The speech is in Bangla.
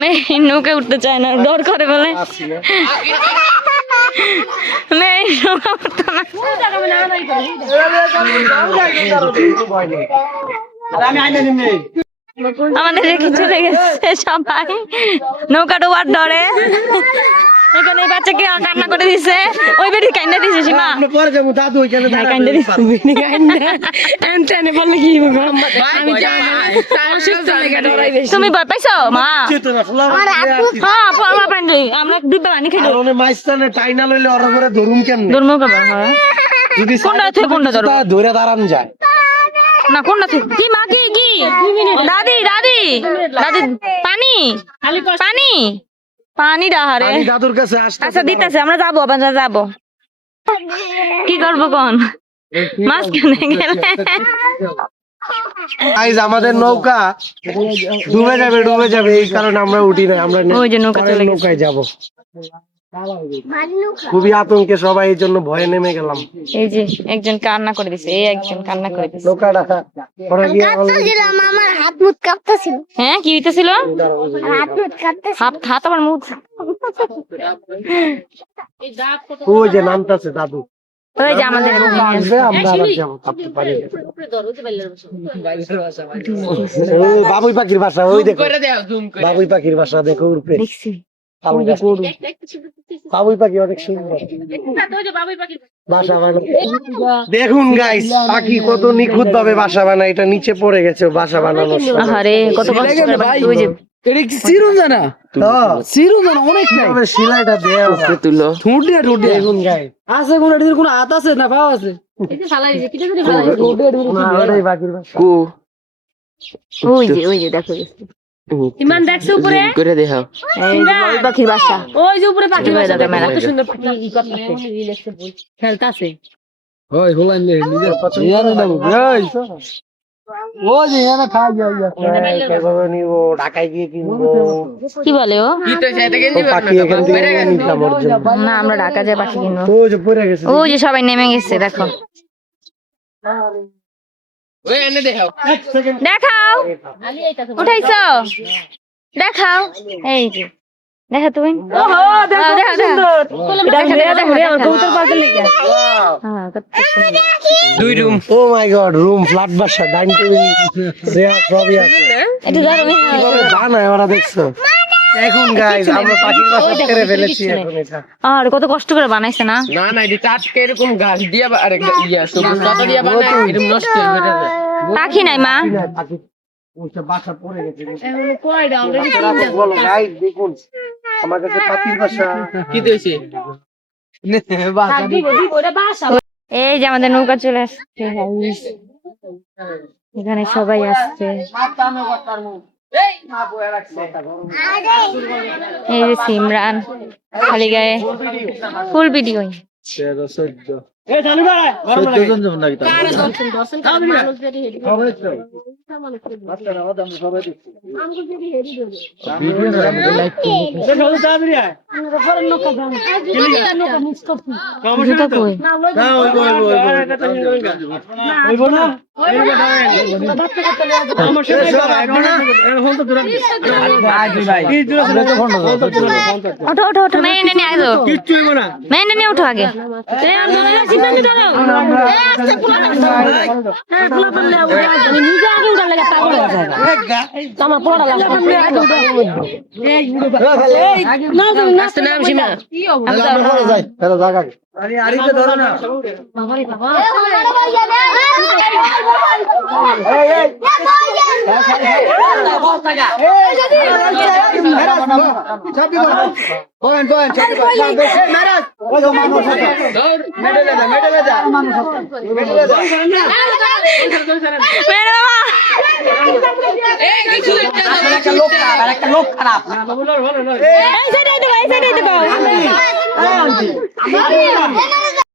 নৌকা উঠতে চায় না, ডর করে বলে নৌকা উঠতে না। আমাদের রেখে চলে গেছে সবাই নৌকা ডোবার ডরে। এখানে বাচ্চাকে কান্না করে দিছে, ওই বেটি কান্না দিছে সীমা কান্না দিছে। তুমি ভয় পাইছো মা? আমরা দুধ পানি খাই টাইনা লইলে ওরা করে ধরুম কেমনে? ধর্ম খাবার হয় কোনটা থেকে কোনটা ধরো ধরে দাঁড়ান যায় না, কোনটা থেকে কি মা? কি কি দাদি দাদি দাদি পানি পানি পানি ডাহারে দাদুর কাছে আসতে। আচ্ছা দিতেছে, আমরা যাবো আবার যাবো। কি করবো কোন মাছ কেনে গেলে আমাদের নৌকা ডুবে যাবে এই কারণে আমরা উঠি না। আমরা ওই যে নৌকা চলে গেছে। নৌকায় যাবো, খুবই আতঙ্কে সবাই, এই জন্য ভয়ে নেমে গেলাম। এই যে একজন কান্না করে দিছে, এই একজন কান্না করে দিছে। নৌকাটা আমার হাত মুখ কাঁপতেছিল। হ্যাঁ কি হইতেছিল? হাত মুখ কাঁপতেছিল। হাত আবার মুখ। ওই যে নামতাছে দাদু, ওই যে আমাদের আসবে, আমরা আবার যাবো কাঁপতে পারি। বাবুই পাখির বাসা, ওই দেখো বাবুই পাখির বাসা, দেখো উঠবে। দেখছি বাবুই পাখি অনেক সুন্দর বাসা বানায়। দেখুন গাইস, পাখি কত নিখুঁত ভাবে বাসা বানায়। এটা নিচে পড়ে গেছে বাসা বানানোর সময়। আরে কত কষ্ট করে বানাইছে। ওই যে শিলাইটা দেয়া তুলো দেখুন গাইস, আছে কোন এর কোন হাত আছে না পাও আছে? ওটাই পাখির বাসা। ওই যে দেখো ইমান দেখছো উপরে করে দেখাও। এই যে ওই পাখির বাসা, ওই যে উপরে পাখির বাসা দেখো, কত সুন্দর পাখি ই করতেছে, খেলতাছে। ওই হলান নে নিজের পছন্দ ইয়ারে না। দেবো এই ও যে এখানে খাই যায় কিভাবে নিব, ঢাকায় গিয়ে কিনবো। কি বলে ও? ও পাখি এখান থেকে নিয়ে নিলাম ওর জন্য। না আমরা ঢাকা যায় পাখি কিনবো। ওই যে পড়ে গেছে, ওই যে সবাই নেমে গেছে দেখো। দেখাও উঠাইছো, দেখাও। এই যে দেখা তুমি, দুই রুম। ও মাই গড, রুম, ফ্ল্যাট বাসা, ডাইনিং টেবিল, চেয়ার সবই আছে। কিভাবে বানায় ওরা দেখছো? এখন গাইস আমরা পাখির বাসা ছেড়ে ফেলেছি এখন এটা। আর কত কষ্ট করে বানাইছে না? না না এটা চাটকে এরকম গাছ দিয়া আরে ইয়া সবুজ পাতা দিয়া বানায়, এরকম নষ্ট হয়ে যাবে। পাখি নাই মা, পাখি ওটা বাসা পড়ে গেছে। বলো গাইস, দেখুন আমার কাছে পাখির বাসা কি দিয়েছে এই যে আমাদের নৌকা চলে আসছে, এখানে সবাই আসছে। এই যে সিমরান খালি গায়ে ফুল ভিডিও। ওঠো মেনে নিয়ে আসো, মেনে নিয়ে উঠো আগে। লোক খারাপ এই সাইডে